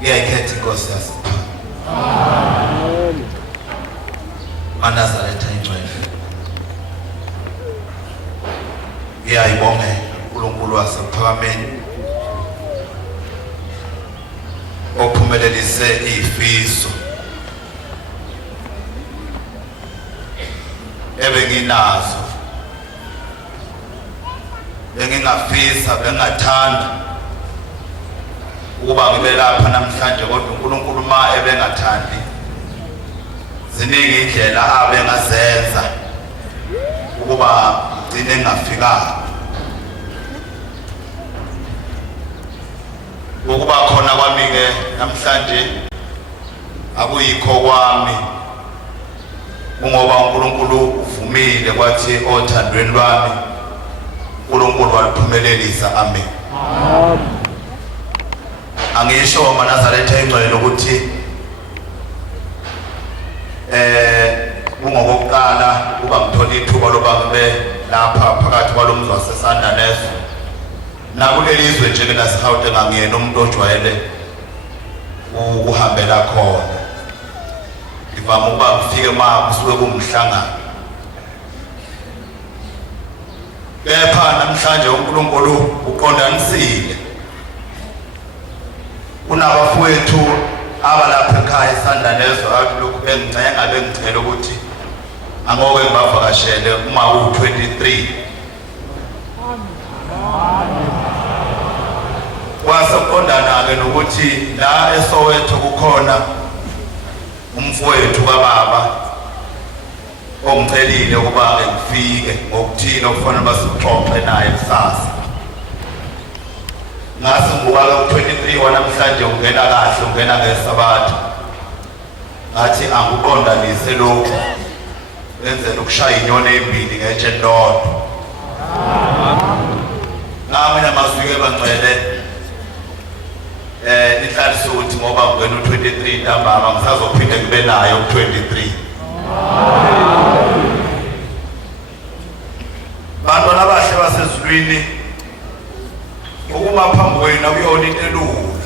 ngiyayikhetha inkosi yasipha Nazaretha ingcwele ngiyayibongela uNkulunkulu wasephakameni ophumelelise izifiso ebenginazo bengingafisa bengathanda ukuba ngibe lapha namhlanje kodwa uNkulunkulu ma ebengathandi ziningi indlela abengazenza ukuba ngcine ngafika ukuba khona kwami ke namhlanje akuyikho kwami ngoba uNkulunkulu uvumile kwathi othandweni lwami uNkulunkulu waliphumelelisa amen angisho Nazaretha ingcwele ukuthi kungokuqala kuba ngithola ithuba loba ngibe lapha phakathi kwalomzi waseSandaneso nakulelizwe nje laseGauteng ngiyena umuntu ojwayele ukuhambela khona ngivama ukuba ngifike kusuke kumhlangano kepha namhlanje uNkulunkulu uqondanisile kunabafowethu abalapha ekhaya eSandaneso lokhu bengicela ukuthi angoke ngibavakashele uma ku-23 kwaseqondana-ke nokuthi la eSoweto kukhona umfowethu kababa ongicelile ukuba ngifike ngokuthina okufanele basixoxe naye kusasa ngase ngibukala ku-23 wanamhlanje ungena kahle ungena ngeSabatha ngathi anguqondanise lokhu benzela ukushaya inyoni ezimbili ngetshe elilodwa nami namazwi ebangcwele ihlalise ukuthi ngoba ngena u-23 ntambama ngisazophinde ngibe nayo ku-23 bantwana abahle basezulwini ukuma phambi kwenu akuyona into elula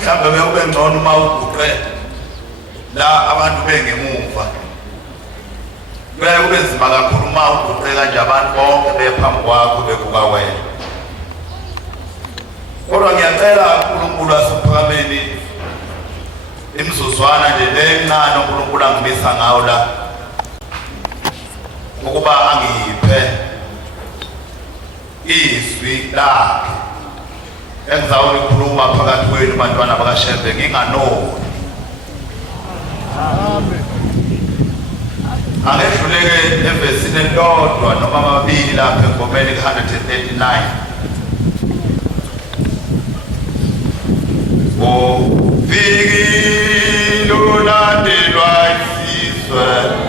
mhlawumbe bekube ngcono uma uguqe la abantu bengemuva kuyaye kube nzima kakhulu uma uguqe kanje abantu bonke bephambi kwakho bebuka wena kodwa ngiyacela uNkulunkulu wasephakameni imizuzwana nje lencane uNkulunkulu angibisa ngawo la ukuba angiphe izwi lakhe engizawuthi ukukhuluma phakathi kwenu bantwana bakaShembe nginganoni amen angedluleke evesini elilodwa noma amabili lapha engomeni ka-139 ufikile ulandelwa isizwe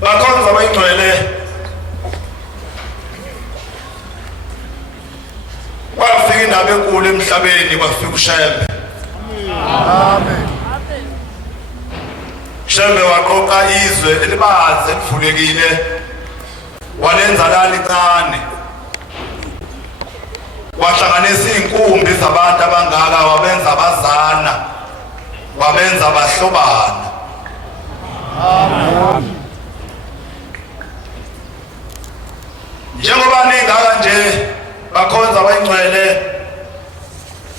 bakhonza bayingcwele kwafika indaba enkulu emhlabeni kwafika uShembe. Amen. Shembe waqoqa izwe elibanzi elivulekile walenza lali kancane wahlanganisa inkumbi zabantu abangaka wabenza abazana wabenza abahlobana. Amen. Njengoba ningaka nje bakhonza bayingcwele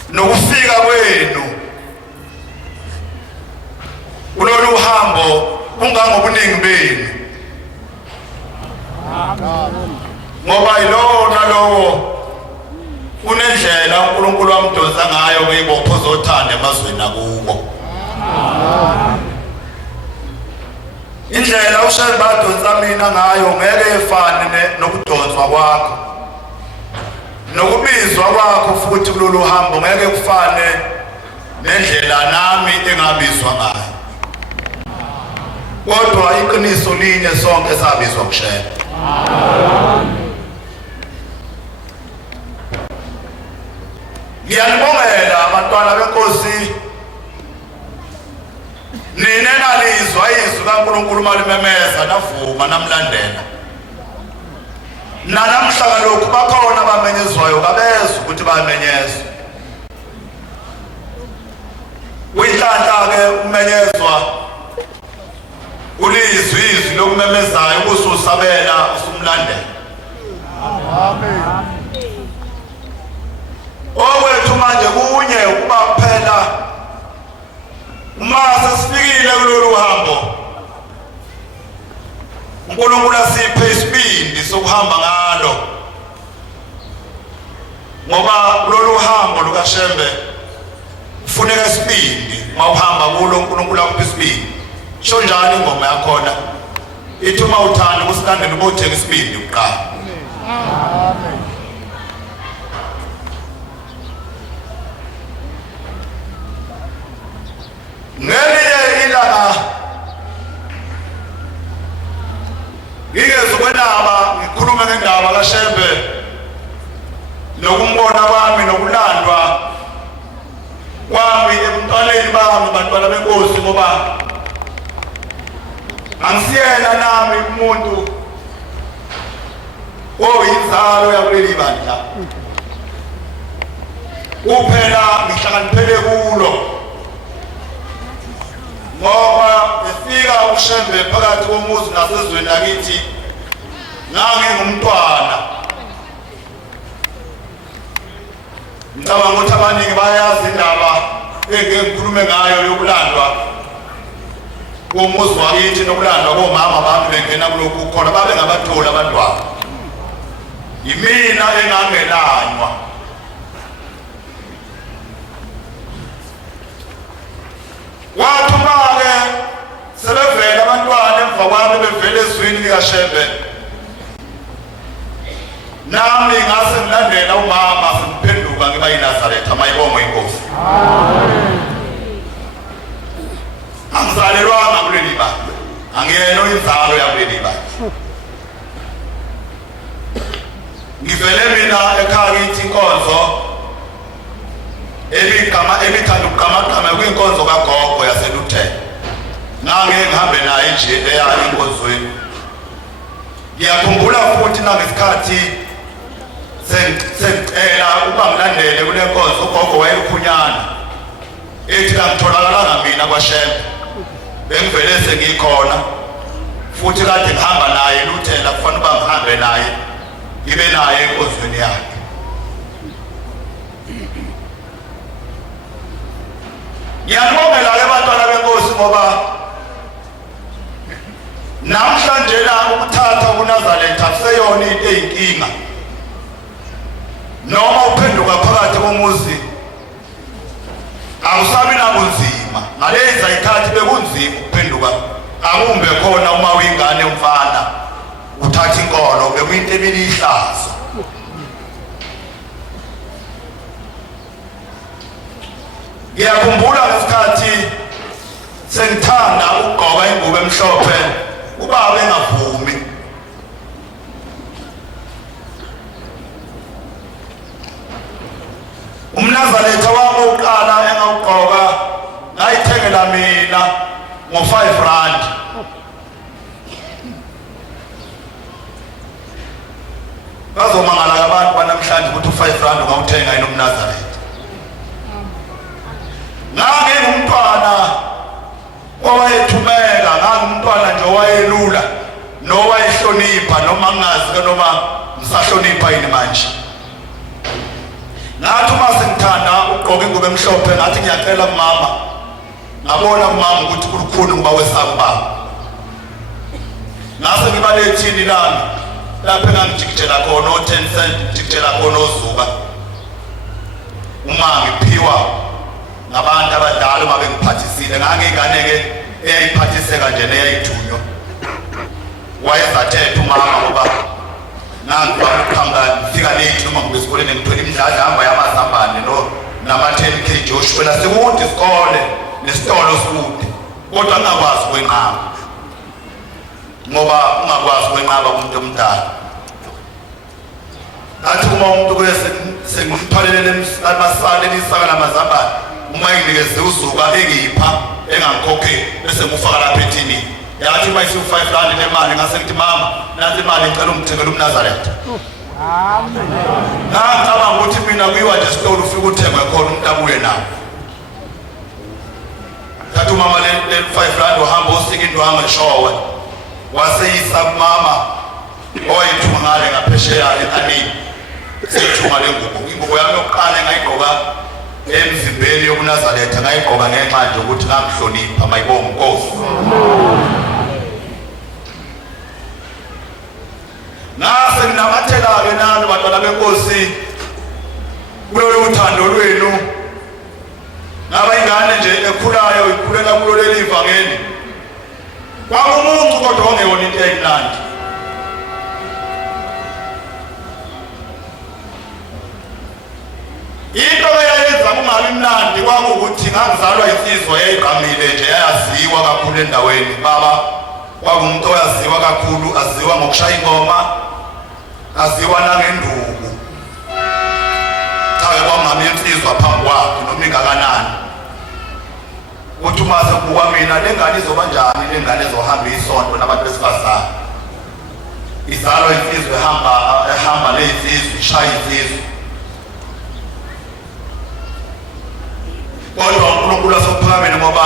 nokufika kwenu kulolu hambo kungangobuningi benu ngoba yilona lowo kunendlela uNkulunkulu wamdonsa ngayo kuyibopho zothanda emazweni akubo. Indlela uShembe adonsa mina ngayo ngeke efane nokudonswa kwakho nokubizwa kwakho futhi kulolu hambo ngeke kufane nendlela nami engabizwa ngayo. Kodwa iqiniso linye sonke sabizwa kuShembe. Ngiyalibongela abantwana benkosi ninena lizwa izwi kaNkulunkulu malimemeza navuma namlandela. Namhla kaloku bakhona abamenyezwayo kabezwa ukuthi bamenyezwa. Uyinhlanhla-ke umenyezwa ulizwi lokumemezayo ubususabela usumlandela. Amen. Okwethu manje kunye ukuba kuphela uma sesifikile kulolu hambo uNkulunkulu asiphe isibindi sokuhamba ngalo ngoba kulolu hambo lukaShembe kufuneka isibindi uma uhamba kulo uNkulunkulu akuphe isibindi. Sho njalo ingoma yakhona ithi uma uthanda ukusilandela ubothenga isibindi uqala. Amen. Ngelinye ilanga ngingeze ukwenaba ngikhulume ngendaba kaShembe nokumbona kwami nokulandwa kwami ebuntwaneni bami bantwana benkosi ngoba angisiyena nami umuntu oyinzalo yakuleli bandla kuphela ngihlakaniphele kulo ngoba efika uShembe phakathi komuzi nasezweni lakithi ngangingumntwana. Ngicabanga ukuthi abaningi bayazi indaba engikhulume ngayo yokulandwa komuzi wakithi nokulandwa komama bami bengena kulokhu khona babe ngabatholi abantwana. Yimina engangelanywa. Wathuma-ke sebevela abantwana emva kwami bevela ezwini likaShembe. Nami ngase ngilandela umama sengiphenduka ngiba yiNazaretha mayibongwe inkosi. Amen. Angizalelwanga kuleli bandla. Angiyena inzalo yakuleli bandla. Ngivele mina ekhaya ngithi inkonzo ebithanda ukuqamaqama kwinkonzo kagogo yaseLuthela. Nange ngihambe naye nje eya enkonzweni. Ngiyakhumbula futhi nangesikhathi sengicela ukuba ngilandele kule nkonzo ugogo wayekhunyana. Ethi kangitholakala mina kwaShembe. Bengivele sengikhona futhi kade ngihamba naye eLuthela kufanele uba ngihambe naye ngibe naye enkonzweni yakhe. Ngiyabongela abantwana benkosi ngoba namhlanje la ukuthatha kuNazaretha akuseyona into eyinkinga. Noma uphenduka phakathi komuzi awusabi nabunzima. Ngalezi ayikhathi bekunzima ukuphenduka akumbe khona uma uyingane umfana uthatha inkolo bekuyinto ebilihlazo. Ngiyakhumbula ngesikhathi sengithanda ukugqoka ingubo emhlophe ubaba engavuki rand. Bazomangala abantu banamhlanje ukuthi u5 rand ungawuthenga yini umNazaretha. Ngangingumntwana owayethumeka, ngangumntwana nje owayelula nowayehlonipha noma ngazi ke noma ngisahlonipha yini manje. Ngathi uma sengithanda ugqoka ingubo emhlophe ngathi ngiyacela kumama, ngabona kumama ukuthi kukhulu kuba wesaba baba. Ngase ngibalethini lami lapho engangijikijela khona o10 cent, ngijikijela khona ozuka. Uma ngiphiwa ngabantu abadala uma bengiphathisile, ngangingane ke eyayiphathiseka nje neyayithunywa. Wayezathetha umama ngoba nangiqhamba ngifika late noma ngibesikoleni ngithola imidlalo yamazambane nama10 kg Joshua sekude isikole nesitolo sikude, kodwa ngingakwazi ukwenqaba ngoba ungakwazi ukwenqaba umuntu omdala. Nathi uma umuntu kwese sengithwalele amasale elisaka lamazambane, uma nginikeze uzuka engipha engangikhokheli bese ngifaka lapha ethini. Yathi mayisi u5 rand nemali ngase ngithi mama nansi imali ngicela ungithengele umNazaretha. Amen. Ngicabanga ukuthi mina kuyiwa nje esitolo ufika uthenge khona umuntu abuye nawo. Thatha umama le 5 rand uhamba usika indwangu eshowe. Waseyisa mama oyithuma ngale ngaphesheya eTanini. Seyithuma le ngubo. Ingubo yami yokuqala engayigqoka emzimbeni yokuNazaretha ngayigqoka ngenxa nje ukuthi ngamhlonipha mayibonga Nkosi. Nase nginamathela-ke nani bantwana beNkosi kulolu uthando lwenu. Ngaba ingane nje ekhulayo ikhulela kulo leli ivangeli. Kwakumuntu kodwa ongeyona into eyimnandi. Into eyayenza kungabi mnandi kwakukuthi ngangizalwa insizwa eyayigqamile nje yayaziwa kakhulu endaweni. Baba kwakumuntu oyaziwa kakhulu, aziwa ngokushaya ingoma, aziwa nangenduku. Cha kwangami insizwa phambi kwakhe noma ingakanani. Uthi uma sekubuka mina le ngane izoba njani, le ngane ezohamba isonto nabantu besifazane. Izalwa insizwa ehamba lezizwe, ishaya insizwa. Kodwa uNkulunkulu asophakameni ngoba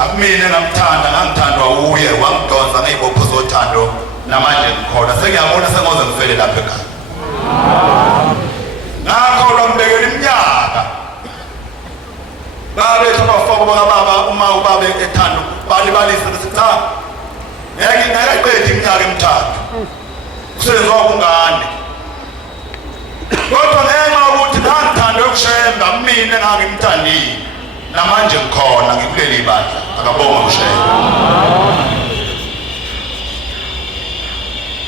akumina engamthanda, ngangithandwa uye, wangidonsa ngey'bopho zothando namanje ngikhona. Sengiyabona sengoze ngifele lapha ekhaya. Ngakholwa ngibekela iminyaka. Babethu abafoko bakababa uma ubaba ethanda balibalisa ukuthi cha ngeke ngayiqeda iminyaka emithathu kusenziwa kungane. Kodwa ngenxa yokuthi ngangithanda ukushemba mina engangimthandile namanje ngikhona ngikuleli bandla. Akabonga ukushemba.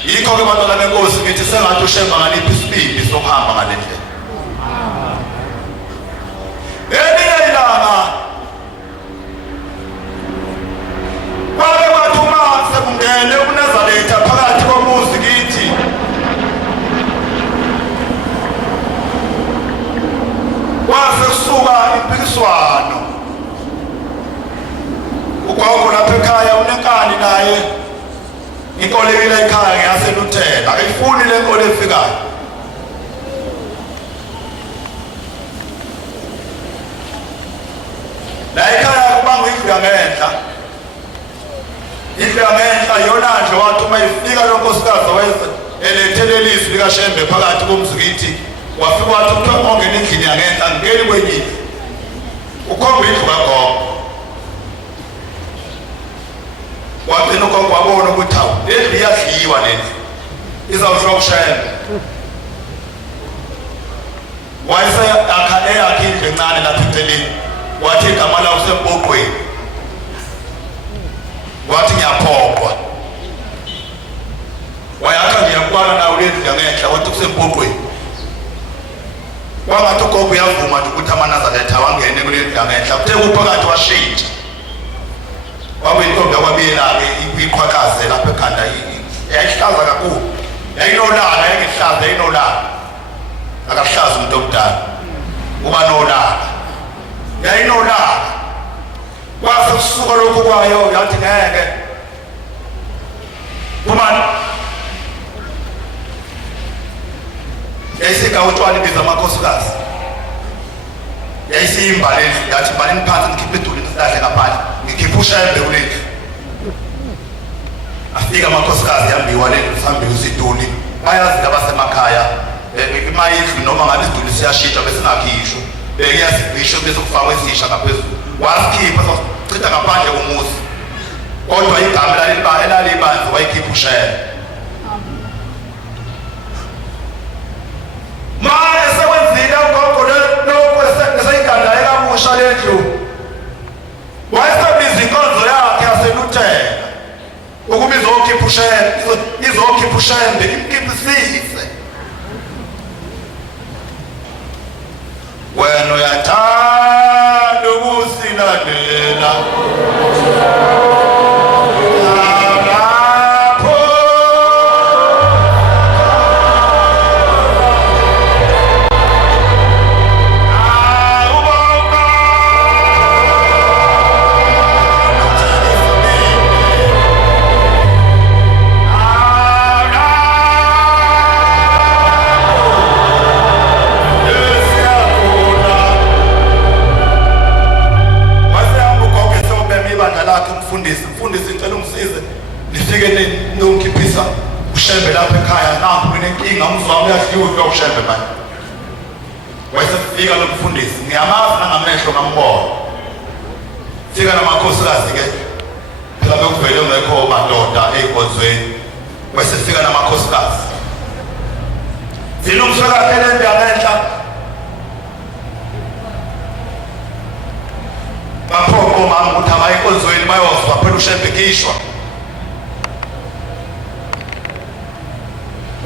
Yikho-ke bantwana beNkosi ngithi sengathi ushemba ngaliphi isibindi sokuhamba ngale ndlela. Elinye ilanga kwake kwathuma sekungene uNazaretha phakathi komuzi kithi. Kwase kusuka impikiswano. Ugogo lapha ekhaya unenkani naye inkolekile ekhaya ngeyaseLuthela, ayifuni le nkolo efikayo. La ekhaya kubanga indlu yangenhla. Indlu yangenhla yona nje wathi uma ifika lo nkosikazi wayese elethele ilizwi likaShembe phakathi komzikithi, wafika wathi kuthiwa ongena endlini yangenhla ngeli kwenye indlu. Ukhomba indlu kagogo. Wagcina ugogo wabona ukuthi hawu le ndlu iyadliwa le ndlu, izawusho ukushemba. Wayese eyakhe indlu encane lapha eceleni. Wathi igama lawo uSemphoqweni. Wathi ngiyaphoqwa. Wayakha ngiyakwana nawo le ndlu yangenhla wathi kuSemphoqweni. Wangathi ugogo uyavuma nje ukuthi amaNazaretha awangene kule ndlu yangenhla. Kuthe kuphakathi washintsha. Kwakuyintombi yakwabiyela-ke iqhwakaze lapha ekhanda yayihlaza kakhulu. Yayinolaka, yangihlaza yayinolaka. Akahlaza umuntu omdala. Kuba nolaka. Yayinolaka. kwase kusuka lokhu kwayo yathi ngeke kumani yayisika utshwala ibiza amakhosikazi yayisiyimba lendlu yathi balini phansi ngikhiphe iduli silahle ngaphandle ngikhiphe ushembe kulendlu afika amakhosikazi yambiwa lendlu sambiwa isiduli bayazi abasemakhaya imayindlu noma ngabe isiduli siyashintsha bese ngakhishwa bekuyasibhisho bese kufakwa esisha ngaphezulu wasikhipha sochitha ngaphandle komuzi kodwa igama elalibanzi wayikhipha ushembe manje sekwenzile ugogo lokho eseyiganda ekamusha lendlu wayesebiza inkonzo yakhe yaseluthela ukuba izokhipha ushembe imkhiphisise wena uyathanda ukusilalela mfundisi ngicela ungisize nifike nongikhiphisa ushembe lapha ekhaya nangu kunenkinga umzwami uyadliwa ushembe manje wayesefika lo mfundisi ngiyamazi nangamehlo ngambona fika namakhosikazi ke phela bekuvele ngekho madoda ey'nkonzweni wayesefika namakhosikazi zinomswekakhe lento yangenhla baphoqa omama ukuthi abaye enkonzweni bayozwa phela ushembe khishwa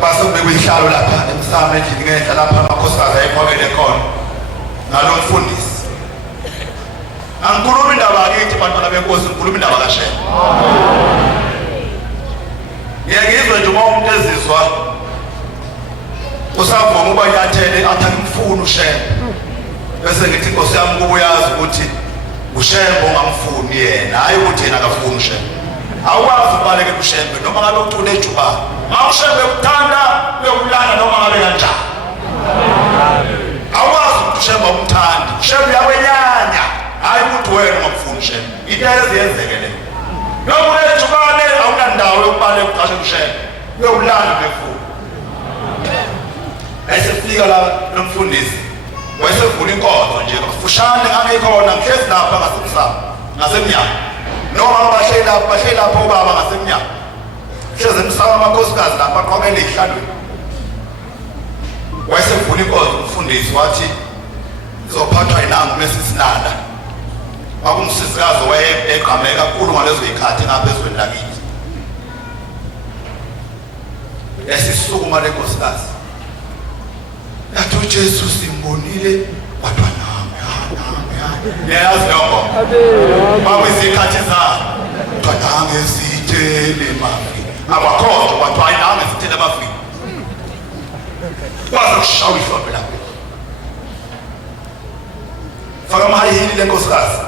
kwase kubekwe ihlalo lapha emsamo endlini ngenhla lapha amakhosikazi ayephakele khona nalo mfundisi angikhuluma indaba yakithi bantwana benkosi ngikhuluma indaba kaShembe ngiyakizwa nje uma umuntu ezizwa usavuma uba nyathele athi angimfuni uShembe bese ngithi inkosi yami kuba uyazi ukuthi uShembe ongamfuni yena hayi ukuthi yena akafuni uShembe awukwazi ubaleke uShembe noma ngabe uthule ejubane uShembe ukuthanda uyokulanda noma ngabe kanjani awukwazi ukuthi uShembe umthandi uShembe uyakwenyanya hayi ukuthi wena ungafuni uShembe into eziyenzeke le noma unejubane awunandawo yokubaleka uqashe uShembe uyokulanda befuna esefika la nomfundisi wayesevula inkonzo nje kufushane ngangikhona ngihlezi lapha ngasemsamo ngasemnyango noma bahle lapho ubaba ngasemnyango hlezi emsamo amakhosikazi lapha aqhokele ihlalweni wayesevula inkonzo umfundisi wathi izophathwa yinangu mesisinanda akumsizikazi wayeqhameka kakhulu ngalezo zikhathi ngaphezweni lakithi yasisukuma le nkosikazi yathi uJesu simbonile kodwa nami yazi lokho babezikhathi zabo kodwa angesithele mafi abakhodo kodwa angesithele mafi bazoshawa ihlombe lapho faka mahayini le nkosikazi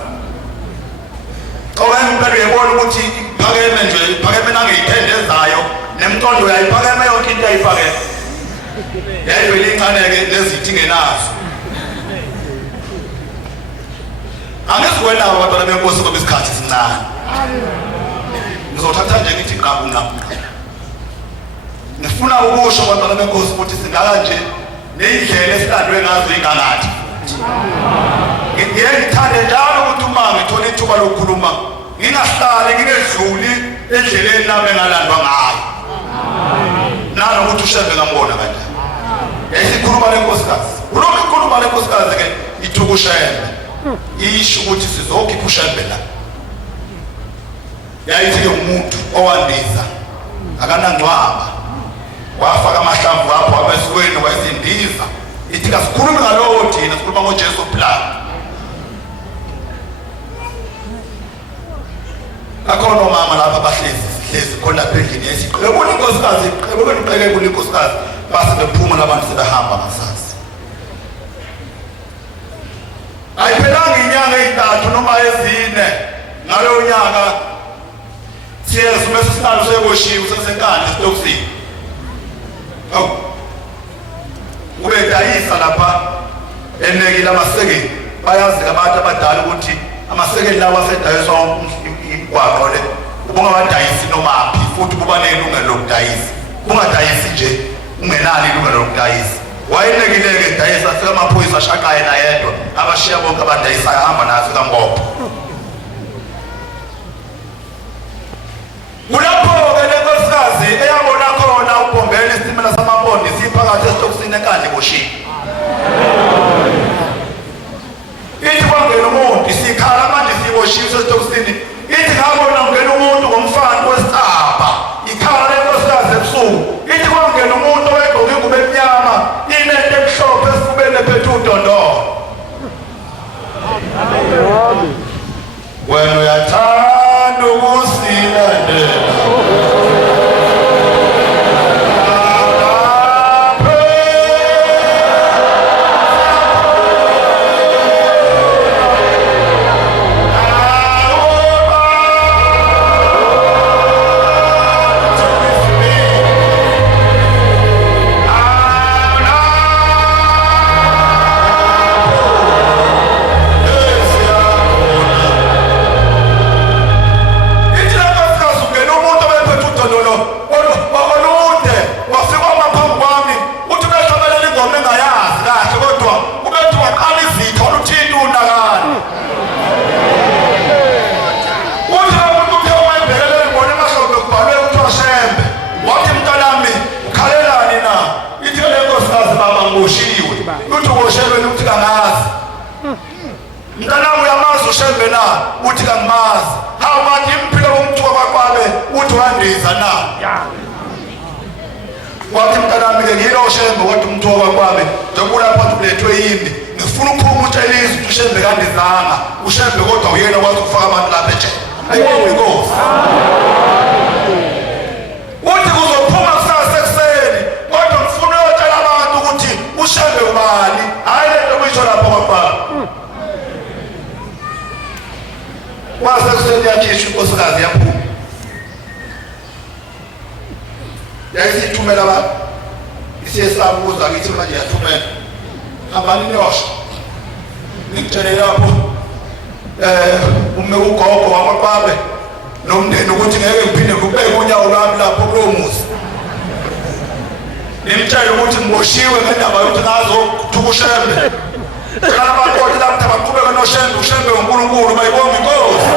okanye umuntu uyabona ukuthi iphakeme nje iphakeme nangeyithendezayo nemqondo uyayiphakeme yonke into ayiphakeme yayivele incane-ke nezithi ngenazo angizikwenabo abantwana benkosi ngoba isikhathi sincane ngizothatha nje ngithi nqabu ngifuna ukusho abantwana benkosi ukuthi singaka nje ney'ndlela esilandwe ngazo inganathi ngiye ngithande njalo ukuthi uma ngithola ithuba lokukhuluma ngingahlali ngingedluli endleleni nami engalandwa ngayo nanokuthi uShembe ngambona kanjani yayisikhuluma le nkosikazi ulokhu ikhuluma le nkosikazi ke ithuka uShembe isho ukuthi sizokhipha uShembe la yayithi-ke umuntu owandiza akanangcwaba wafaka amahlamvu apho abesikweni wayesindiza ithi kasikhulumi ngalowo thina sikhuluma ngoJesu plan akhona omama lapha bahlezi khona lapha endlini yesiqebona inkosikazi iqebona iqeke kule inkosikazi base bephuma labantu sebehamba ngasasi ayiphelanga inyanga ey'ntathu noma ezine ngalo nyaka siyeza bese sinalo seboshiwe sesenkani sitokisini ube dayisa lapha enekile amasekeli bayazi abantu abadala ukuthi amasekeli lawa asedayiswa imigwaqo le ubungawadayisi noma phi futhi kuba nelungelo lokudayisa ungadayisi nje ungenalo ilungelo lokudayisa wayenekile-ke dayisa afika amaphoyisa ashaqaye nayedwa abashiya bonke abadayisa ahamba nazo kaMbopho kulapho-ke le nkosikazi eyabona khona uBhombela isitimela samaBondi siphakathi esitokisini enkandla eBoshini ithi kwangena umuntu sikhala manje siboshiwe esitokisini ithi ngabona ungena umuntu ngomfana wesicabha ikhala lenkosikazi ebusuku ithi kwangena umuntu owegqoke ingubo emnyama inento emhlophe esifubeni ephethe udondolo wena uyathanda ukusilandela uthi kangimazi hawu manje impilo womthuka kwaKwabe uthi wandiza na wathi mntanami-ke ngilo Shembe wathi umthuka kwaKwabe njengoba lapha ulethwe yimi ngifuna ukuphuma utshelisa ukuthi uShembe kandizanga uShembe kodwa uyena kwathi ukufaka abantu lapha ejele ayibonge inkosi uthi kuzophuma kusasa ekuseni kodwa ngifuna uyotshela abantu ukuthi uShembe ubani hayi lento kuyisho lapha kwaKwabe kwase kuseni yakhishwa inkosikazi yaphuma yayisithumela abantu isiyesabuza ngithi manje yathumela hambani niyosho ngitshele lapho ume ugogo waKwaKwabe nomndeni ukuthi ngeke ngiphinde ngibeke unyawo lwami lapho kulowo muzi nimtshele ukuthi ngiboshiwe ngendaba yokuthi ngazothuka uShembe abantu bathi lapho abaqhubeka noShembe uShembe uNkulunkulu bayibonga inkosi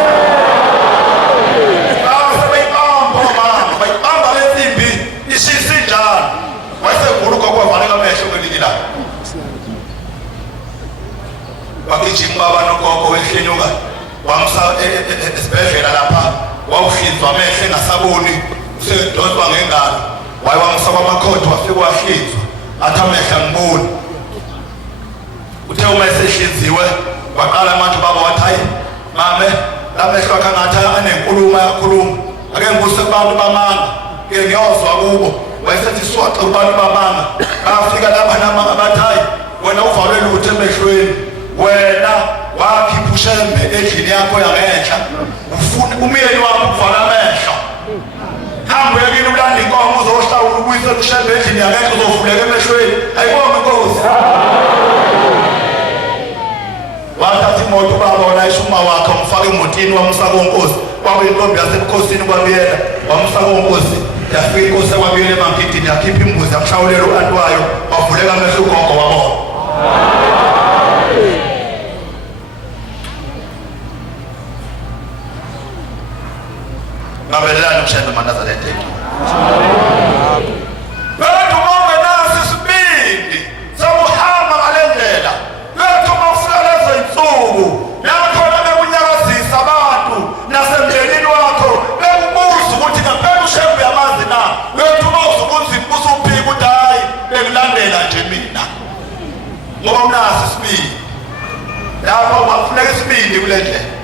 bayibamba lensimbi isinjalo wayesekhulu kwavaleka amehlo ngelinye ilanga wagijima ubaba nogogo wehlenyuka wamsa esibhedlela lapha wawuhlinzwa amehlo engasaboni usedonswa ngengalo waye wamsa kwamakhodo wafika wahlinzwa athi amehlo angiboni uthe uma esehlinziwe waqala abantu baba wathi hayi mame lamehlo akhe ngathi anenkulumo yakhuluma ake ngikuse kubantu bamanga ke ngiyozwa kubo wayesethi swaxa kubantu bamanga afika lapha namanga bathi hayi wena uvalwe lutho emehlweni wena wakhipha uShembe endlini yakho yangenhla ufuna umyeni wakho ukuvala amehlo hambe yini ulanda inkomo uzohlawula ukuyisa uShembe endlini yangenhla uzovuleka emehlweni ayibonge inkosi wathatha imoto baba wayisho uma wakhe umfaka emotini wamsaka onkosi kwakuyintombi yasebukhosini kwabiyela wamsaka onkosi yafika inkosi kwabiyela emangidini yakhipha imbuzi yamhlawulela u-anti wayo wavuleka amehlo ugogo wabona ngabelelani uShembe Manazaretha wethu mongenaso isibindi samuhamba ngale ndlela wethu mawufika lezo insuku yakhona bekunyakazisa abantu nasemndenini wakho bekubuza ukuthi ngempela uShembe yamazi na wethu mawuza ukuthi usuphika ukuthi hayi bekulandela nje mina ngoba unaso isibindi lapho kwafuneka isibindi kule ndlela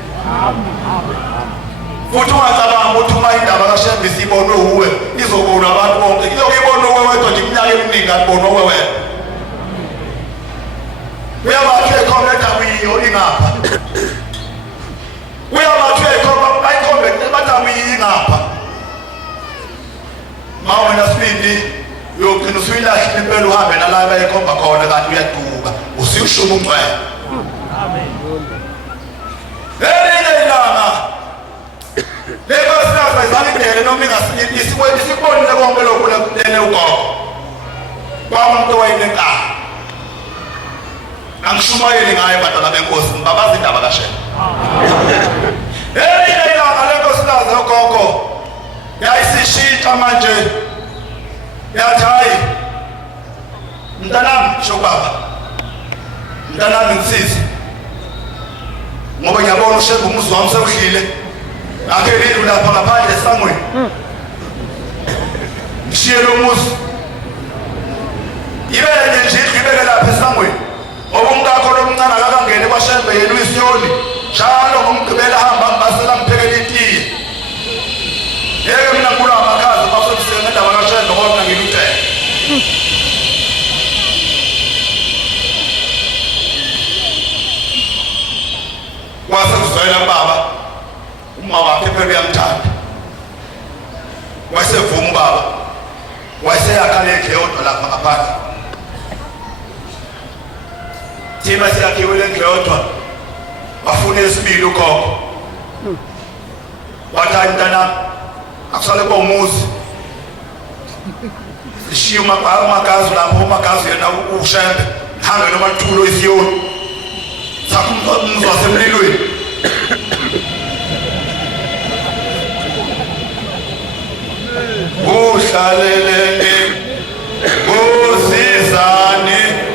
futhi ungacabanga ukuthi uma indaba kaShembe sibonwe uwe izobonwa abantu bonke izokuyibona uwe wedwa nje iminyaka eminingi akubonwa uwe wena uyabathi ekhona endawo iyo ingapha uyabathi ekhona umoya sibindi uyogcina usuyilahlile impela uhambe nalaba bayikhomba khona kanti uyaduka usiyushuma ungcwele. Amen. Ilanga lelo sinaza izalindele noma isibonile konke lokhu lene ugogo kwamuntu wayenenkani angishumayeli ngaye badala benkosi babazi indaba kaShembe. Ilanga lenkosikazi ugogo yayisishintsha manje yathi hayi mntanami sho baba mntanami ngisize ngoba ngiyabona uShembe umuzi wami sewuhlile akhe indlu lapha ngaphandle esangweni ngishiye lo muzi ibenye nje ibeke lapha esangweni ngoba umkakho lo mncane akakangene kwaShembe yena uyisiyoni njalo ngomgqibela hamba ngibasela ngiphekela itiye yeke mina ngikula amakhazi basokusela ngendaba kaShembe ngoba mina ngilutele. Kwase kuzwela baba uma wakhe phela uyamthanda wasevuma baba waseyakhala endleyodwa lapha ngaphandle thina siyakhiwe endleyodwa wafuna esibili ugogo wathi mntana akusale komuzi sishiye umagazi lapho umagazi yena uShembe hambe noma Thulo isiyoni sakumuzwa wasemlilweni uhlaleleni usizani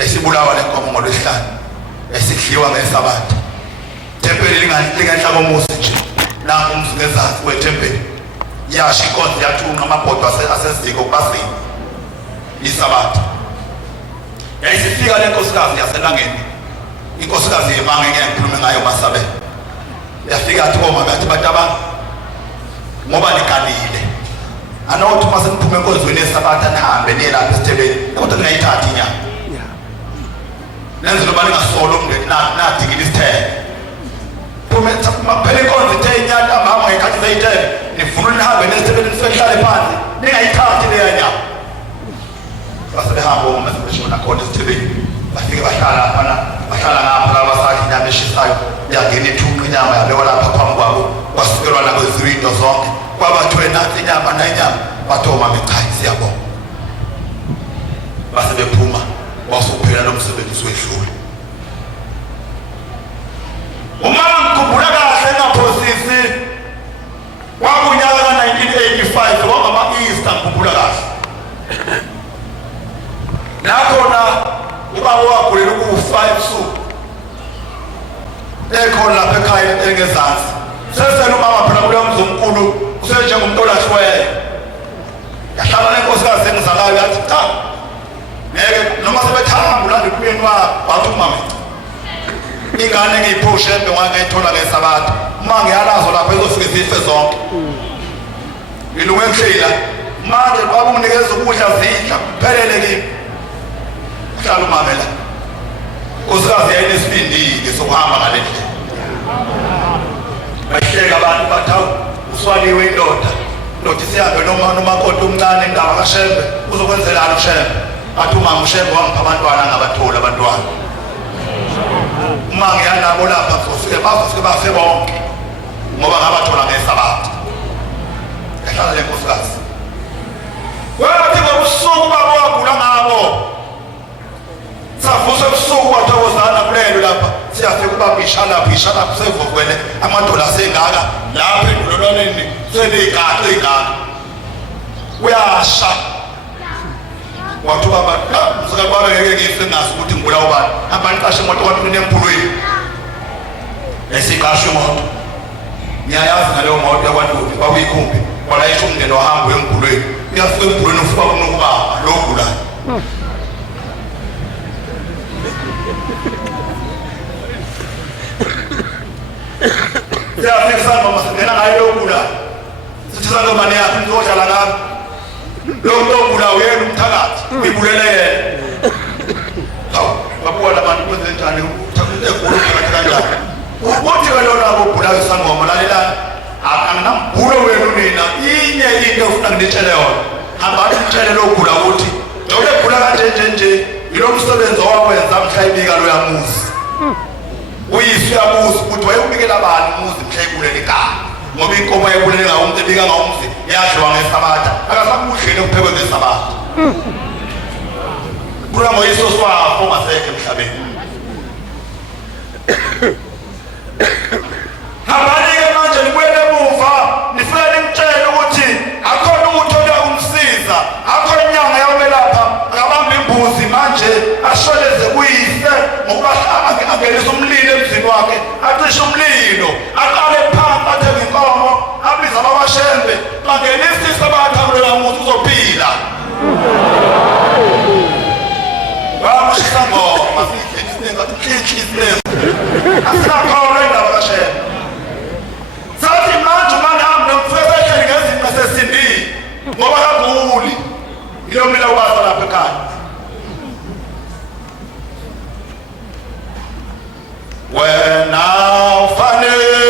esibulawa lenkomo ngolwesihlanu esidliwa ngeSabatha tempeli lingenhla komuzi nje nangu umzi ngezansi wetempeli yasho inkonzo yathunqa amabhodwe aseziko kubasini iSabatha yayisifika lenkosikazi yaselangeni inkosikazi yemange ngiyakhuluma ngayo Masabe yafika athi koma ngathi bataba ngoba nikanile anothi mase niphume enkonzweni yeSabatha nihambe niye lapha esithebeni kodwa ngiyayithatha inyama nenze loba ningasolo umndeni nadikile isithele phume phela inkonzo ithe inyama mama ngekhathi zayithele nifuna nihambe nesithebeni nisehlale phansi ningayithathi leyo nyama base behamba uma sebeshona khona esithebeni bafike bahlala ngapha labasathi inyama eshisayo yangena ithunqa inyama yabekwa lapha phambi kwabo kwasukelwa nakweziwindo zonke kwabathiwe nathi inyama nainyama bathoma mechayi siyabona base bephuma wasuphela nomsebenzi wedlule uma ngikhumbula kahle ngaphosisi ngezansi sesena umama phela kulo mzi omkhulu usenje ngumuntu olahliweyo yahlala lenkosikazi engizalayo yathi cha ngeke noma sebethamba ulanda umyeni wathi umama ingane ngiyiphushe embe ngayithola ngesabatha uma ngiyalazo lapha ezofika izife zonke ngilunge emhlela manje baba unginikeza ukudla zidla kuphelele kimi hlala umama la unkosikazi yayinesibindi-ke sokuhamba ngale ndlela bayihleka abantu bathawu uswaliwe indoda isihambe nomakoti omncane indaba kaShembe uzokwenzelani uShembe athi umama uShembe wangipha abantwana angabatholi abantwana uma ngiyanabo lapha bazofike bafe bonke ngoba ngabathola ngesabatha yahlala le nkosikazi wathi ngobusuku babo wagula ngabo savusa ubusuku wathokozana kulelo lapha siyafika ubabisha lapha sevukwele amadola asengaka lapha endololwaneni seleyigaqe ingaka uyasha wathi baba msaka kwaba ngeke ngife ngazi ukuthi ngibula ubani abantu qashe imoto kwathi kunempulweni esiqashe imoto ngiyayazi ngaleyo moto yakwaNtuli kwakuyikhumbi kwalayisho umndeni wahamba empulweni uyafika empulweni ufuka kunokubaba lo ogulayo siyafika samba masingena ngayo lo ogulayo sithi salo mane yakho nizodlala ngami lo ogulayo yena umthakathi uyibulele yena hawu babuka labantu kwenze njani egulu kanjani uthi kalona abogulayo sangoma lalelani akanambulo wenu nina inye into ufuna ngitshele yona hamba ngitshele lo ogula ukuthi njengoba egula kanje nje yilo msebenzi owakwenza mhla ibika lo yamuzi uyise uyabuza ukuthi wayebikela abantu umuzi mhla ibulele ekhaya ngoba inkomo yayibulele ngawumzi ebika ngawumzi yadliwa ngesabatha akasakuhlele kuphekwe ngesabatha kula ngoyiso swafo ongasekho emhlabeni habani-ke manje nibuyele emuva nifuna nimtshele ukuthi akhona ukuthi oyakumsiza akhona inyanga yakumelapha akabamba imbuzi manje asholeze kuyise ngokuba angenisa umlilo emzini wakhe acishe umlilo aqale phansi athenge inkomo abize abawaShembe bangenisa isabatha kulela muntu uzophila ngoma asinakholwa indaba kaShembe sathi manje umanahambe nomfeza ehleli ngezinto sesindile ngoba kaguli ilomila ukwazi lapha ekhaya wena ufanele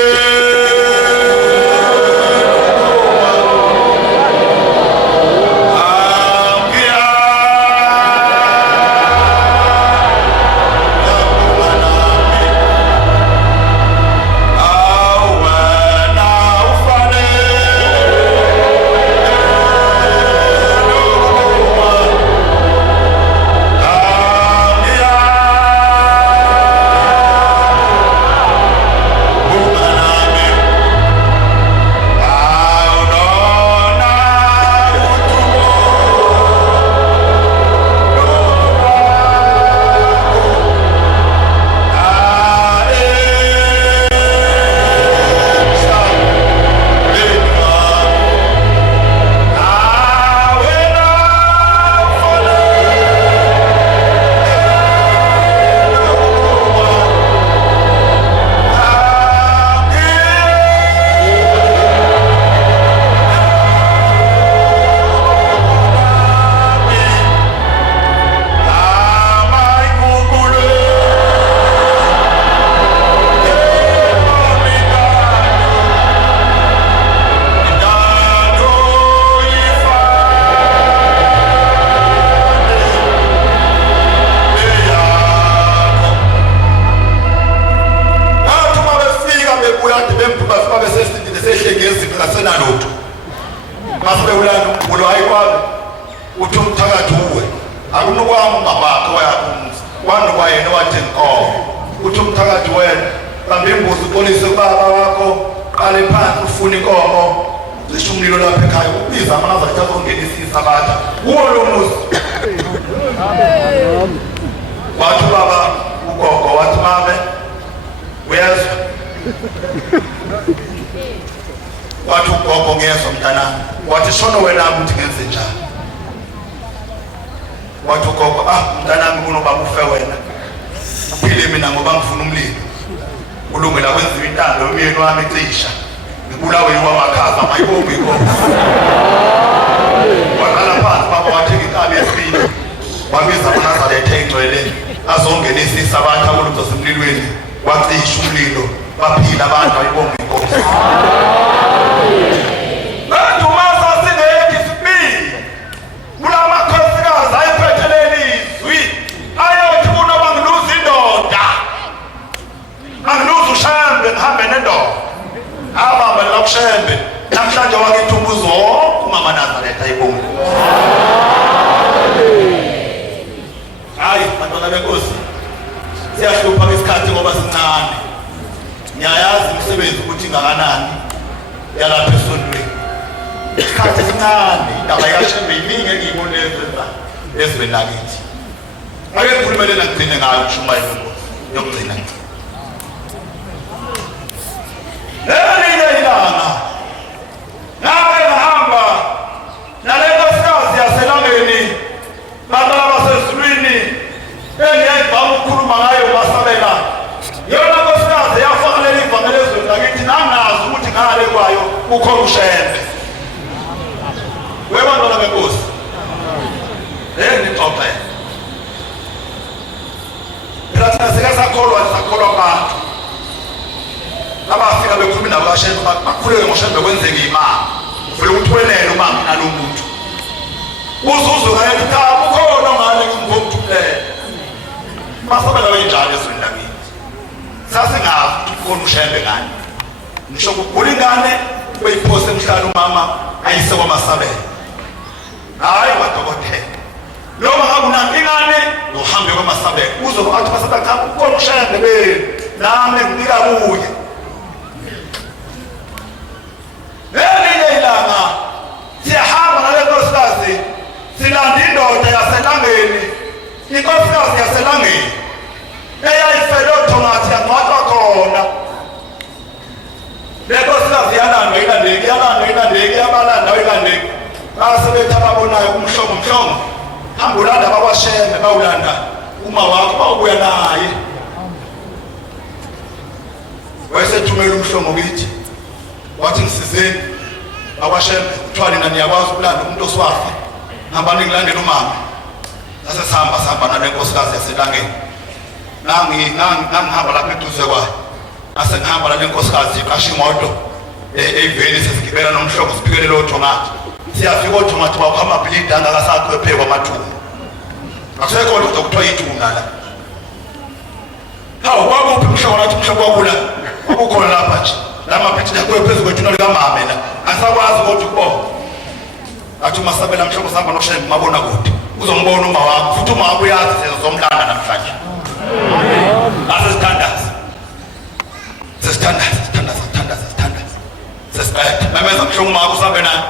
wathi baba ugogo wathi mame uyezwa wathi ugogo ngezwa mntanami, wathi shono wena ukuthi ngenze njani. Wathi ugogo mntanami kunoba ufe wena, uphile mina ngoba ngifuna umlilo, kulungela kwenziwa intando yomyeni wami ecisha, ngibulawe yiwamakhaza mayibombe inkosi. Waqala phansi baba wathenga inkabi yesibili, wabiza uNazaretha engcwele azongenisisa abantu akulutho semlilweni, wacisha umlilo, baphila abantu ayibonge inkosi. Badumasa singekho isibili kulamakhosikazi ayiphetheleni izwi ayothi kunoba ngiluza indoda, angiluza uShembe ngihambe nendoda, abamba lokuShembe namhlanje wakithi umbuzo umama Nazaretha ayibonge. Hayi bantwana benkosi, siyahlupha ngesikhathi ngoba sincane. Ngiyayazi umsebenzi ukuthi ngakanani yalapha esontweni. Isikhathi sincane, indaba yaShembe iningi engiyibone ezweni lakithi. Ake ngikhulume lena ngigcine ngayo uShumayela yokugcina. Elinye ilanga ngabe ngihamba nale nkosikazi yaselangeni baqala basezulwini engiyayibhanga ukukhuluma ngayo basabela. Yona nkosikazi yafaka leli ivangeli ezweni lakithi nangazi ukuthi ngale kwayo ukhona uShembe. Webantwana benkosi, ngixoxe phela thina sikasakholwa abantu abafika bekhuluma nabo kaShembe bakhuleke ngoShembe kwenzeke imali uvele uthwelele uma nalo muntu uzuzo ngayo ukuthi ukhona ngale ngimphumthulele basabela wenjalo ezweni lakithi. Sasingazi ukuthi ukhona uShembe ngani, ngisho kugula ingane beyiphose emhlane umama ayise kwaMasabela. Hayi madokotela, noma ngakunanti ingane uhambe kwaMasabela uzoba athi Masabela cha ukhona uShembe nami nginika kuye. Elinye ilanga siyahamba nale nkosikazi silanda indoda yaselangeni, inkosikazi yaselangeni eyayifele uThomathi yangcwatshwa khona. Le nkosikazi yalandwa yabalanda ilandeki basebethi ababonayo umhlongo hamba ulanda bakwaShembe bawulanda uma wakho bawubuya naye. Wayesethumela umhlongo kithi wathi ngisizeni bakwaShembe kuthiwa nina niyakwazi ukulanda umuntu oswafa, hambani ngilandele umama. Sasihamba nale nkosikazi yaselangeni ngihamba lapha eduze kwayo, ngihamba nale nkosikazi iqasha imoto eyiveni sesigibela nomhlongo siphikele lo Thomathi. Siyafika uThomathi wakho amabhilidi angakasaqhephe kwamathuna, akusekho lutho kuthiwa yithuna la. Hawu kwakuphi umhlongo nathi umhlongo wakula ukukhona lapha nje lamabhilidi akwe phezu kwethuna likamama la asakwazi ukuthi kubona. Athi uMasabela mhlongo sihamba noShembe mabona kude uzombona uma wakho futhi uma wakho uyazi sizomlanda namhlanje. Sesithatha memeza mhlongo wakho usambe naye,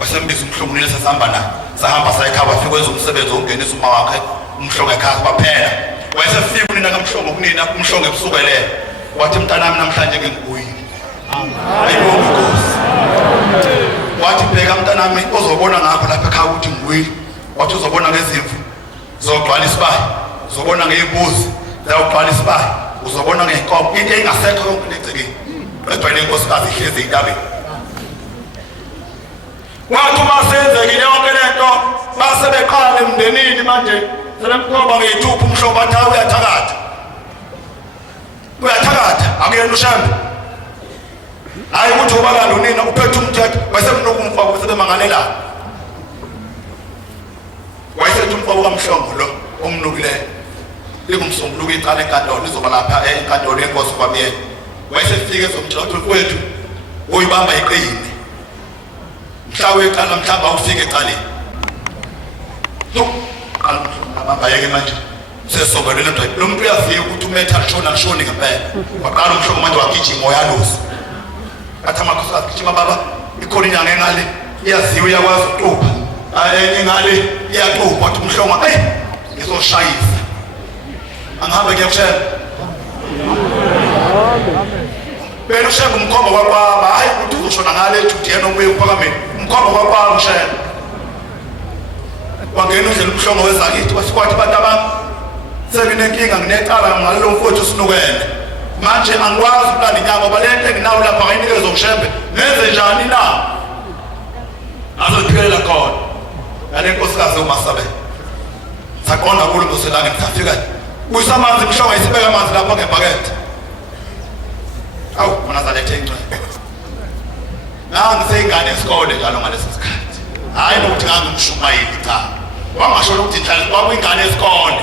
wasembiza umhlongo nile sesihamba naye, sahamba sayikhaba fika kwenza umsebenzi wokungenisa uma wakhe umhlongo ekhaya baphela. Wayesefika unina kamhlongo kunina umhlongo ebusukelele wathi mntanami namhlanje nginguyile. Ayibonge inkosi. Wathi bheka mntanami uzobona ngapha lapha ekhaya ukuthi ngiyile. Wathi uzobona ngezimvu zogcwala isibaya, uzobona ngezimbuzi zawugcwala isibaya, uzobona ngeenkomo, into engasekho yonke legcekeni. Egcwele inkosikazi ihlezi itabeni. Wathi uma senzekile yonke lento base beqala emndenini manje sebemkhomba ngeyithupha umhlongo bathi uyathakatha akuyena uShembe. Hayi ukuthi ubalanda unina uphethe umthetho wayesemnuka umfako besebemangalelana. Wayesethi umfako kamhlongo lo omnukileyo lingumsombuluko iqala enkantolo lizoba lapha enkantolo yenkosi kwamyeni. Wayesefika ezomtshela ukuthi kwethu uyibamba iqine mhlawe eqala mhlamba ufike eqaleni abamba yeke manje sesobelela lo muntu uyafika ukuthi umetha lishoni ngempela. Waqala umhlongo manje wagijima uyalusa athi amakhosikazi gijima baba ikhona inyanga engale iyaziwe iyakwazi ukuxupha enye ngale iyaxupha. Wathi umhlongo ngizoshayisa angihambe ngiyakushela bena ushembe umkhomba kwakwaba hayi ukuthi uzoshona ngale juti yena obuye uphakameni umkhomba kwakwaba ushembe wangena indlela ubuhlongo wezakithi wasikwathi abantu abantu sekunenkinga nginecala ngalelo mfowethu usinukene manje angikwazi ukulanda inyama ngoba lento enginayo lapha ngayinikeza ushembe nenze njani na azophikelela khona ngale nkosikazi uMasabe saqonda kulo ngoselanga ngifika kuyisamanzi mhlongo isibeka amanzi lapha ngebhakede awu mina zalethe incwadi nangiseyingane esikole njalo ngaleso sikhathi hayi nokuthi ngangimshumayeli cha wangasho ukuthi njalo kwakuyingane esikole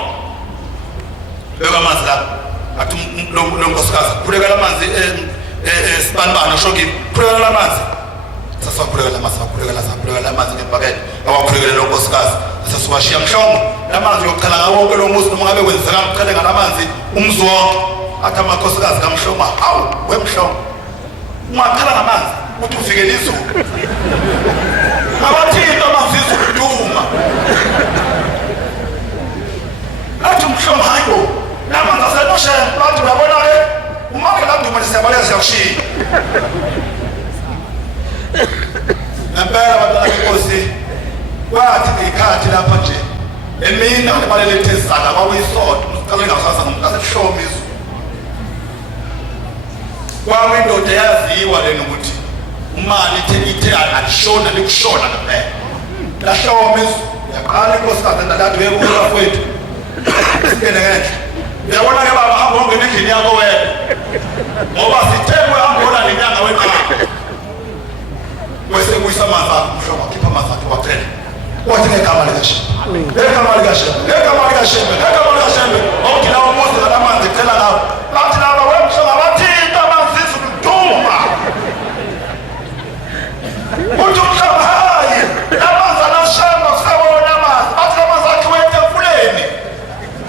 beka amanzi lapha athi lo nkosikazi khulekela amanzi sibanibana shoki khulekela amanzi sasakhulekela amanzi ngebhakede awakhulekela lo nkosikazi sasiwashiya mhlongo lamanzi yokuchala ngawo wonke lo muzi noma ngabe kwenzeka mqhele ngalamanzi umzwonke athi amakhosikazi kamhloma hawu wemhlongo ungaqhala ngamanzi ukuthi ufike lizulu abathinta amanzi izuduma athi umhloma hayo lamanzi asenoshe bathi uyabona-ke umake laduma siyabaleka siyakushiya ngempela abantwana benkosi kwathi ngekhathi lapha nje emina libalele thezana kwakuyisodwa usiqale ngasasa ngomntasekuhloma izulu kwami indoda yaziwa lena ukuthi umali ithe alishona likushona ngempela lahloma izulu yaqala inkosikazi ndalathi wekuhula kwethu singene ngendle uyabona-ke baba hamba ongena endlini yakho wena ngoba sithembe uhambona nenyanga weqala wese kuyisa amanzi akho mhlongo akhipha amanzi akhe wacela wathi ngegama likashembe awuthi lawo umuzi ngalamanzi ecela lawo bathi laba wemhlongo abathinta amanzi izulu duma uthi umhlaba hayi amanzi alashembe sabona amanzi bathi amanzi akhiwe etafuleni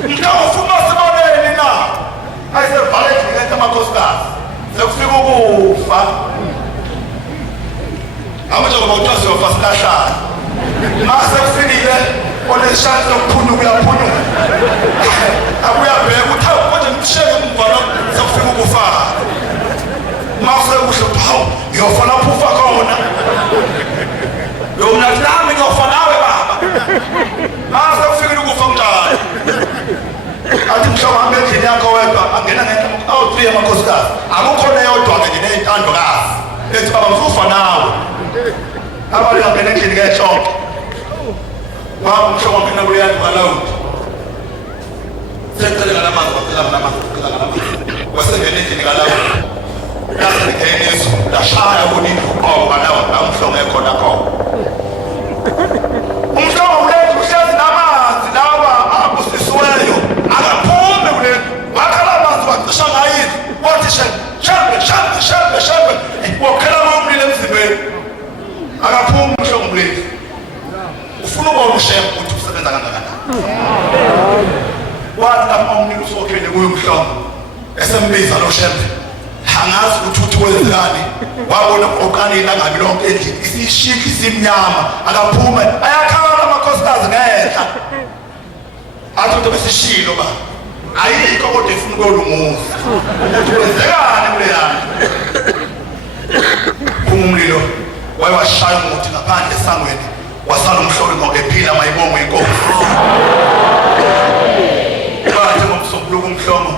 mhlongo ufuna siboneni na ayisevaleti ngeke amakhosikazi sekufika ukufa njengoba kuthiwa siyofa silahlana mase kufikile oleshansi lokuphunyuka uyaphunyuka akuyabheka ukuthi hawu kodwa ngikusheke umvalo sekufika ukufana mase kusho hawu ngiyofa lapho ufa khona lo mna nami ngiyofa nawe baba mase kufikile ukufa njalo athi mhlawumbe hambe endlini yakho wedwa angena ngento awu-3 amakhosikazi akukhona eyodwa-ke nginey'ntandokazi ethi baba msufa nawe abantu angena endlini keshonke waba umhlobo ngena kuleyani kwalawundi secele ngalamanzi wasengena endlini kalawundi lasengena izulu lashaya kunindlu qoba lawo la umhlobo ekhona khona umhlobo ulethu uhlezi namanzi lawa abusisiweyo akaphumi kulethu wakhala amanzi wacisha ngayini wathi shambe wokhela ngomlilo emzimbeni akaphumi umhlobo kulethu ufuna ukubona ushembe ukuthi usebenza kangakanani wathi lapha umlilo usokhele kuyo umhlobo esembiza lo shembe angazi ukuthi wenzani wabona oqani ilangabi lonke endlini isishiki simnyama akaphume ayakhala amakhosikazi ngehla athi ukuthi besishilo ba ayikho kodwa ifuna ukulunguza ukuthi wenzekani kuleyana umlilo wayewashaya umuthi ngaphandle esangweni wasala umhlobo ngokephila mayibongo inkosi bathi ngomsombuluko umhlobo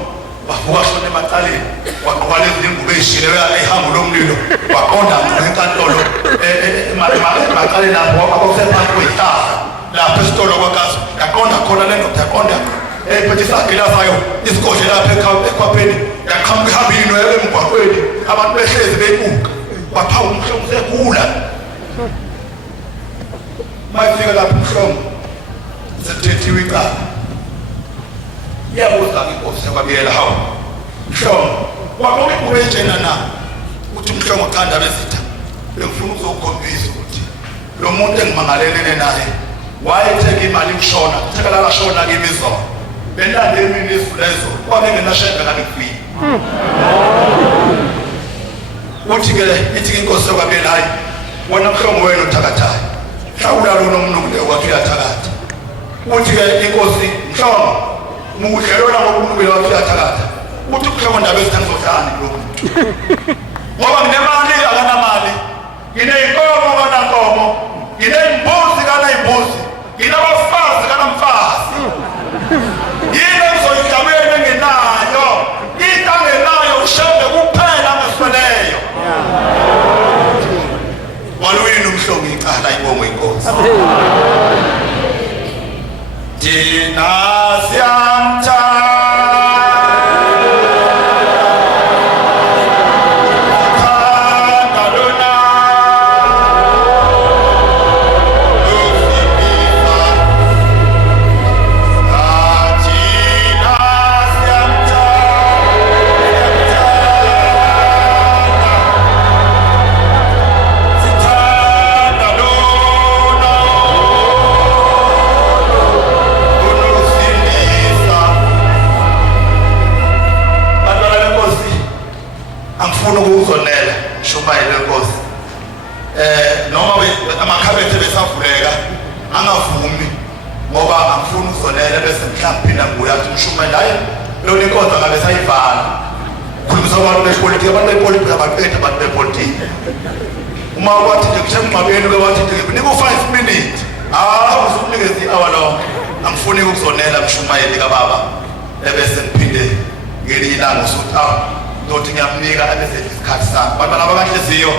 wavuka shona emacaleni waqoka lezi ngubo ezishile ehambo lomlilo waqonda enkantolo emacaleni lapho abakusephansi kwey'hlahla lapho esitolo kwakazi yaqonda khona le ndoda yaqonda ephethe isagilasayo isigodle lapha ekhwapheni yaqhamuka ihambile emgwaqweni abantu behlezi beyibuka waphawu umhlobo segula mayifika lapho umhlobo sethethiwe icala iyabuza-ke inkosi sekwabiyela hawu mhlobo wakonke kubetshena na ukuthi umhlobo khanda bezitha bengifuna ukuzokukhombisa ukuthi lo muntu engimangalelene naye wayetheka imali kushona thekelala shona kimi izolo benilande emini izulu ezolo kwabengenashembe kanifile uthi-ke ithi-ke inkosi sekwabiyela hayi wona mhlobo wena othakathayo hlawula lona umnukuleyo kwathi uyathakatha uthi-ke inkosi mhlobo mudlelona ngokumnukile wathi uyathakatha uthi mhlobo ndaba ezithangizohlani lo muntu ngoba nginemali akanamali, ngineyinkomo akanankomo, ngineyimbuzi akanayimbuzi, nginabafazi akanamfazi. Yini engizoyidlameni engenayo? Into angenayo ushembe kuphela angasweleyo. Walwini umhlongi icala ibongo inkosi. Thina siyamthanda ukuzonela Shumbayile Nkosi. Noma amakhabethe besavuleka angavumi ngoba angifuni ukuzonela bese mhlawumbe ngibuya athi uMshumayile hayi lona inkonzo ngabe sayivala. Khulumisa abantu bepolitiki, abantu bepolitiki abaqeda abantu bepolitiki. Uma kwathi nje kusemngcwabeni ke wathi nje nika u5 minutes. Usukunikeza i-hour long. Angifuni ukuzonela uMshumayile kaBaba. Bese ngiphinde ngelinye ilanga usuthi ndothi ngiyamnika abese isikhathi sami. Bantwana abakanhliziyo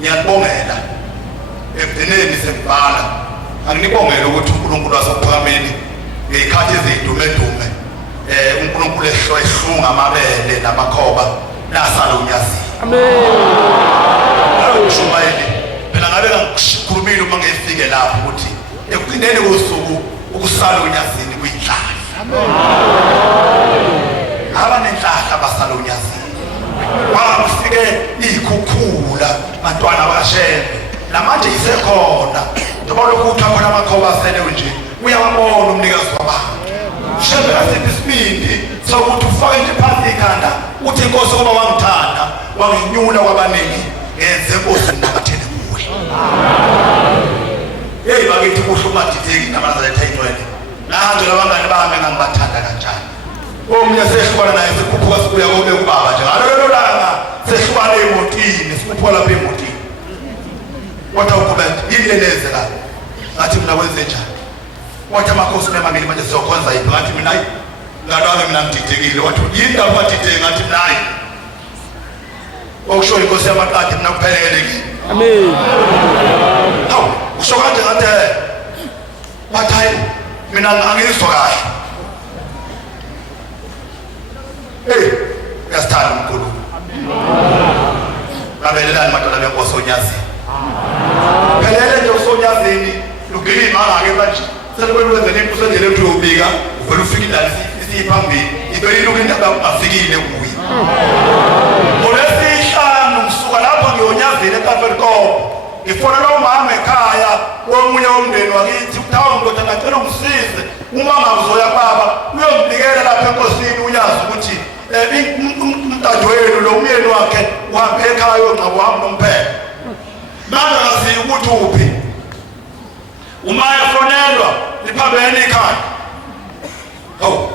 ngiyabongela ekugcineni sengibhala. Anginibongela ukuthi uNkulunkulu wasephakameni ngeyikhathi ezidume dume uNkulunkulu ehlunga amabele namakhoba nasala unyazini. Amen. Shumbayile phela ngabe ngikhulumile uma ngifike lapho ukuthi ekugcineni kosuku ukusala unyazini kuyinhlahla. Amen. Abanenhlahla basala unyazini. Wafike ikhukhula bantwana bakaShembe namanje isekhona njengoba lokhu khona amakhoba asele nje uyawabona umnikazi wabantu. Shembe asiphi isibindi sokuthi ufake nje phansi ikhanda uthi inkosi ngoba wangithanda wanginyula kwabaningi ngenze inkosi nakathele kuwe. Hey bakithi kuhluma ditheki namazaletha ingcwele nahanjwe labangani bami ngangibathanda kanjani. Omunye sehlukana naye sikhuphuka sibuya kobe kubaba nje ngalelo langa sehlukana emotini sikhuphuka lapha emotini. Wathi ukubetha yileleze la ngathi mina kwenze njani. Wathi amakhosi nemameli manje sizokhonza yiphi ngathi mina hayi ngadwami mina ngididekile. Wathi yindaba badideke ngathi mina hayi okusho inkosi yamaqadi mina kuphelele ke. Amen. Hawu usho kanje ngathi bathi hayi mina angizwa kahle. Uyasithanda uNkulunkulu. Babelelani madodana benkosi onyazini. Phelele nje usonyazini lugilima ngake manje. Selukwenza nempuso nje lethu yobika uvela ufike la isiphambili. Ivela iluku indaba afikile kuye. Ngolesihlanu ngisuka lapho ngiyonyazini eKafelkopo. Ngifonela umama ekhaya womunye womndeni wakithi uthawa ndoda ngacela ungisize uma ngazoya baba uyongibikela lapha enkosini uyazi ukuthi umntadwenu lo umyeni wakhe uhambe ekhaya ongcabo wami nomphela. Manje akazi ukuthi uphi. Uma efonelwa liphambene ekhaya. Oh.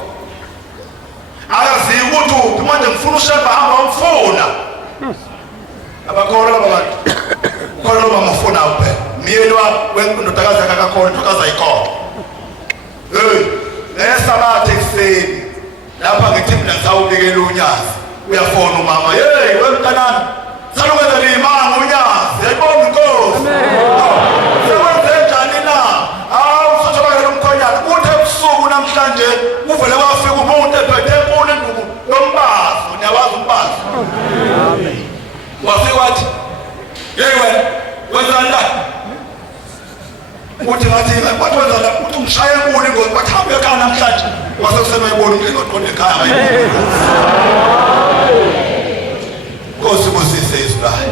Akazi ukuthi uphi manje ngifuna uShembe hamba umfuna. Abakhona labantu. Khona bamafuna kuphela. Myelwa wendodakazi akakhona intokazi ayikho. Lesabathe ekseni lapha ngithi mina ngisawubikela unyazi uyafona umama hey wemntanami salukwenza limanga unyazi yayibona inkosi sekwenze njani na usothola umkhonyana uthe ebusuku namhlanje uvele wafika umuntu ephethe enkulu induku yombazi uyawazi umbazi amen wafika wathi hey wena wenzani la uthi ngathi bathi wenza la uthi umshaya enkulu ingozi bathambe ekhaya namhlanje wasekusema ibona umlilo oqonde ekhaya ngayi Nkosi kusise Israyeli.